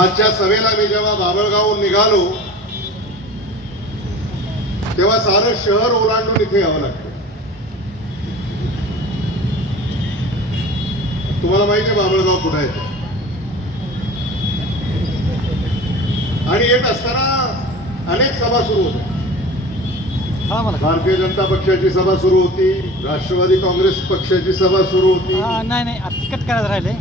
आजच्या सभेला मी जेव्हा बाभळगावहून निघालो तेव्हा सारं शहर ओलांडून इथे यावं लागतं. तुम्हाला माहिती आहे बाभळगाव कुठे आहे? आणि येत असताना अनेक सभा सुरू होत्या. भारतीय जनता पक्षाची सभा सुरू होती, राष्ट्रवादी काँग्रेस पक्षाची सभा सुरू होती. नाही तिकट करायचं राहिले.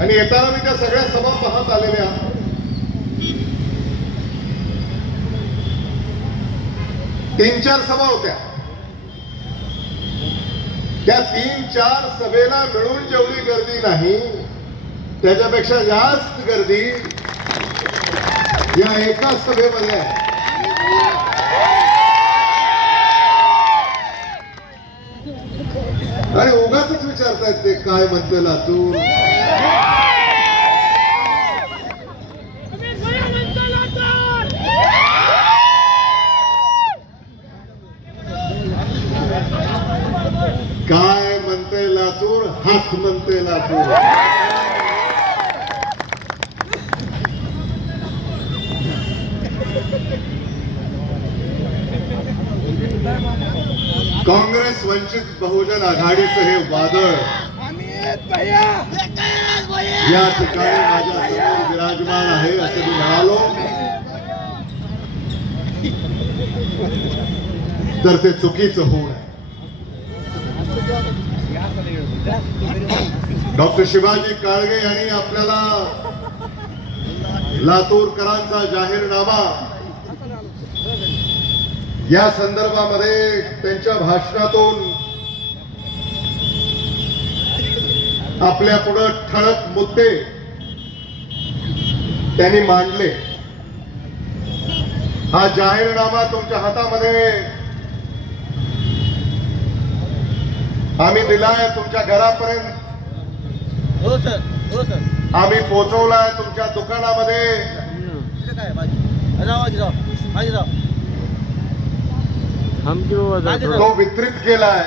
आणि येताना मी त्या सगळ्या सभा पाहत आलेल्या. तीन चार सभा होत्या. त्या 3-4 सभेला मिळून जेवढी गर्दी नाही त्याच्यापेक्षा जास्त गर्दी या एका सभेमध्ये आहे. आणि उगाच विचारतायत ते काय म्हणते लातूर. काय म्हणते लातूर, हात म्हणते लातूर. काँग्रेस वंचित बहुजन आघाडीचं हे वादळ या ठिकाणी माझ्या समोर विराजमान आहे असं मी म्हणालो तर ते चुकीचं होऊ नये. डॉक्टर शिवाजी काळगे यांनी आपल्याला लातूरकरांचा जाहीरनामा या संदर्भामध्ये त्यांच्या भाषणातून आपल्या पुढे ठळक मुद्दे त्यांनी मांडले. हा जाहीरनामा तुमच्या हातामध्ये आम्ही दिलाय, तुमच्या घरापर्यंत हो सर, हो सर. आम्ही पोहोचवलाय, तुमच्या दुकानामध्ये तो वितरित केलाय.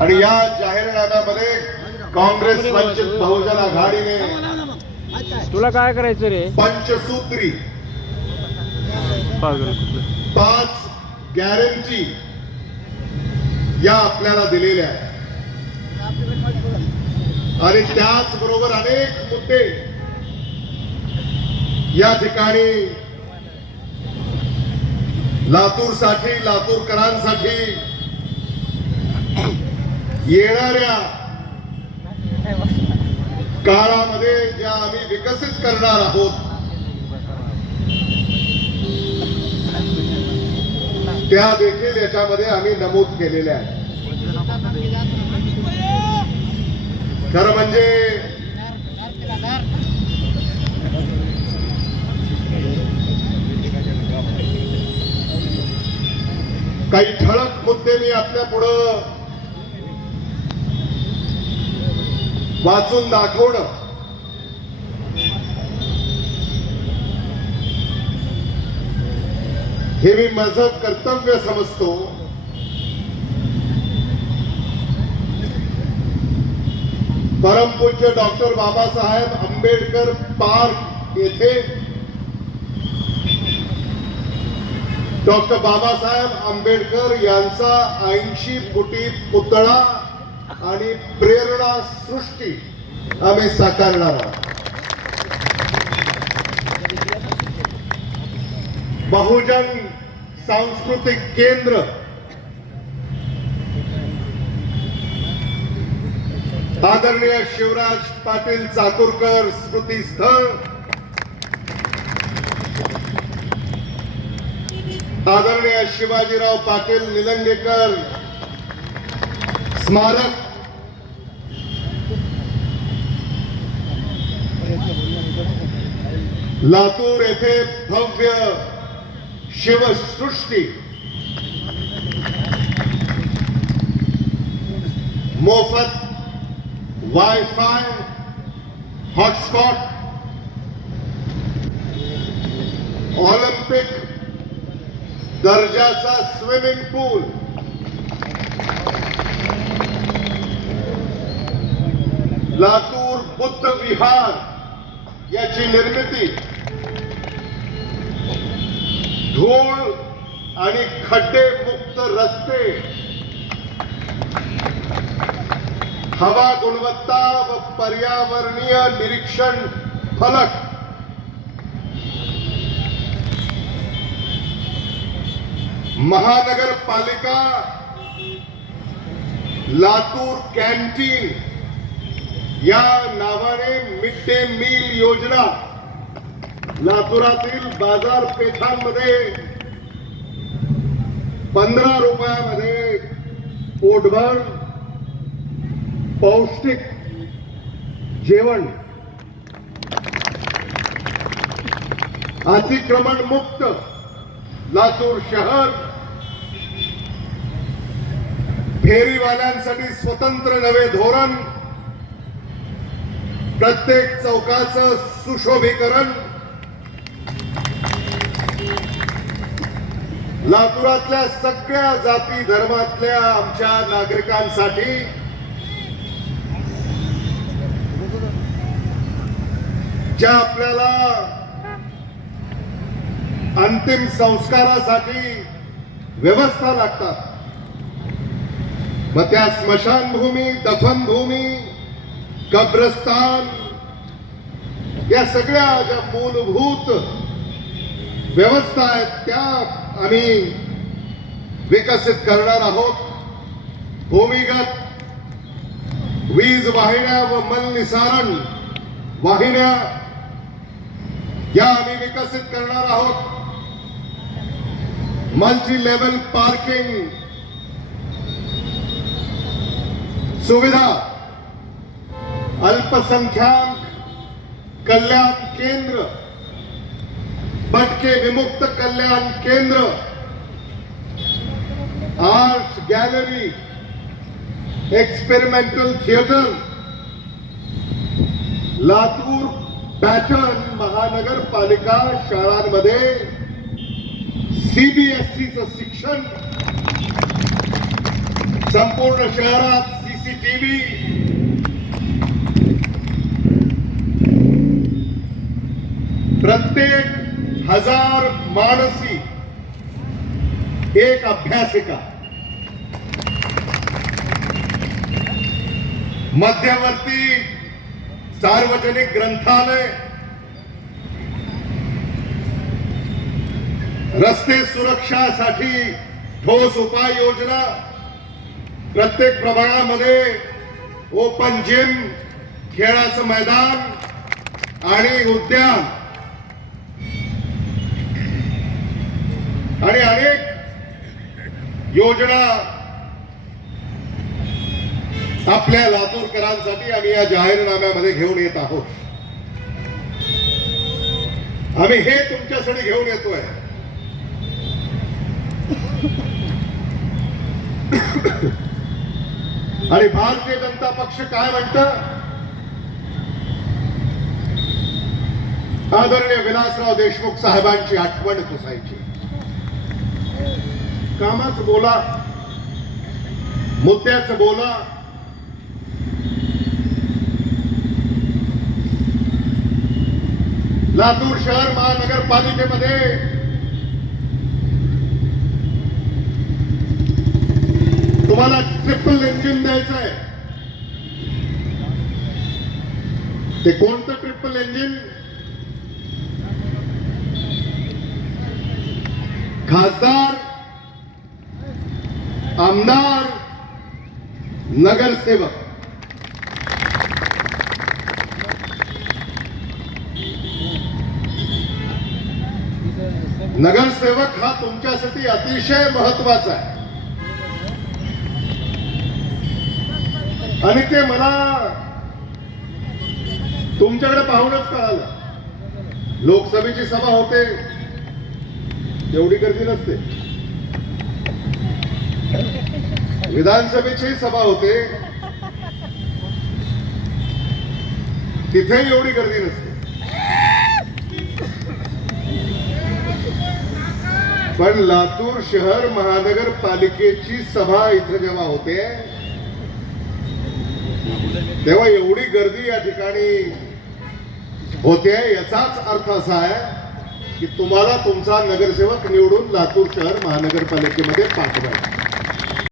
आणि या जाहीरनाम्यामध्ये काँग्रेस वंचित बहुजन आघाडीने तुला काय करायचं रे? पंचसूत्री 5 गॅरंटी या आपल्याला दिलेल्या आहेत. आणि त्याचबरोबर अनेक मुद्दे या ठिकाणी लातूरसाठी, लातूरकरांसाठी येणाऱ्या काळामध्ये ज्या आम्ही विकसित करणार आहोत त्या देखील याच्यामध्ये आम्ही नमूद केलेल्या आहेत. खरं म्हणजे काही ठळक मुद्दे मी आपल्या पुढं वाचून दाखवणं हे मी माझं कर्तव्य समजतो. परमपूज्य डॉक्टर बाबासाहेब आंबेडकर पार्क येथे डॉक्टर बाबासाहेब आंबेडकर यांचा 80 फुटी पुतळा आणि प्रेरणा सृष्टी आम्ही साकारणार आहोत. बहुजन सांस्कृतिक केंद्र आदरणीय शिवराज पाटील चाकूरकर स्मृती स्थळ, आदरणीय शिवाजीराव पाटील निलंगेकर स्मारक, लातूर येथे भव्य शिवसृष्टी, मोफत वायफाय हॉटस्पॉट, ऑलिम्पिक दर्जाचा स्विमिंग पूल, लातूर बुद्ध विहार याची निर्मिती धूळ आणि खड्डे मुक्त रस्ते, हवा गुणवत्ता व पर्यावरणीय निरीक्षण फलक, महानगरपालिका लातूर कॅन्टीन या नावाने मिड डे मील योजना लातूरातील बाजारपेठांमध्ये 15 रुपयामध्ये पोटभर पौष्टिक जेवण, अतिक्रमण मुक्त लातूर शहर, फेरीवाल्यांसाठी स्वतंत्र नवे धोरण, प्रत्येक चौकाचं सुशोभीकरण, लातूरातल्या सगळ्या जाती धर्मातल्या आमच्या नागरिकांसाठी ज्या आपल्याला अंतिम संस्कारासाठी व्यवस्था लागतात, मग त्या स्मशानभूमी, दफनभूमी, कब्रस्तान या सगळ्या ज्या मूलभूत व्यवस्था आहेत त्या आम्ही विकसित करणार आहोत. भूमिगत वीज वाहिन्या व मलनिसारण वाहिन्या या आम्ही विकसित करणार आहोत. मल्टी लेवल पार्किंग सुविधा, अल्पसंख्याक कल्याण केंद्र, भटके विमुक्त कल्याण केंद्र, art gallery, experimental theatre, Latur pattern महानगरपालिका शाळांमध्ये सीबीएसईचं शिक्षण, संपूर्ण शहरात सीसीटीव्ही, प्रत्येक 1000 माणसी एक अभ्यासिका, मध्यवर्ती सार्वजनिक ग्रंथालय, रस्ते सुरक्षासाठी ठोस उपाययोजना, प्रत्येक प्रभागामध्ये ओपन जिम, खेळाचं मैदान आणि उद्यान आणि अनेक योजना आपल्या लातूरकरांसाठी आम्ही या जाहीरनाम्यामध्ये घेऊन येत आहोत. आम्ही हे तुमच्यासाठी घेऊन येतोय. आणि भारतीय जनता पक्ष काय म्हणतं? आदरणीय विलासराव देशमुख साहेबांची आठवण पुसायची. कामाच बोला, मुद्द्याच बोला, लातूर शहर महानगरपालिकेमध्ये तुम्हाला ट्रिपल इंजिन द्यायचंय. ते कोणतं ट्रिपल इंजिन? खासदार, आमदार, नगरसेवक नगरसेवक हा तुमच्यासाठी अतिशय महत्वाचा आहे. आणि ते मला तुमच्याकडे पाहूनच कळालं. लोकसभेची सभा होते, एवढी गर्दी नसते. विधानसभेची सभा होते, तिथेही एवढी गर्दी नसते. पण लातूर शहर महानगरपालिकेची सभा इथे जेव्हा होते तेव्हा एवढी गर्दी या ठिकाणी होते याचाच अर्थ असा आहे की तुम्हाला तुमचा नगरसेवक निवडून लातूर शहर महानगरपालिकेमध्ये पाठवायचा.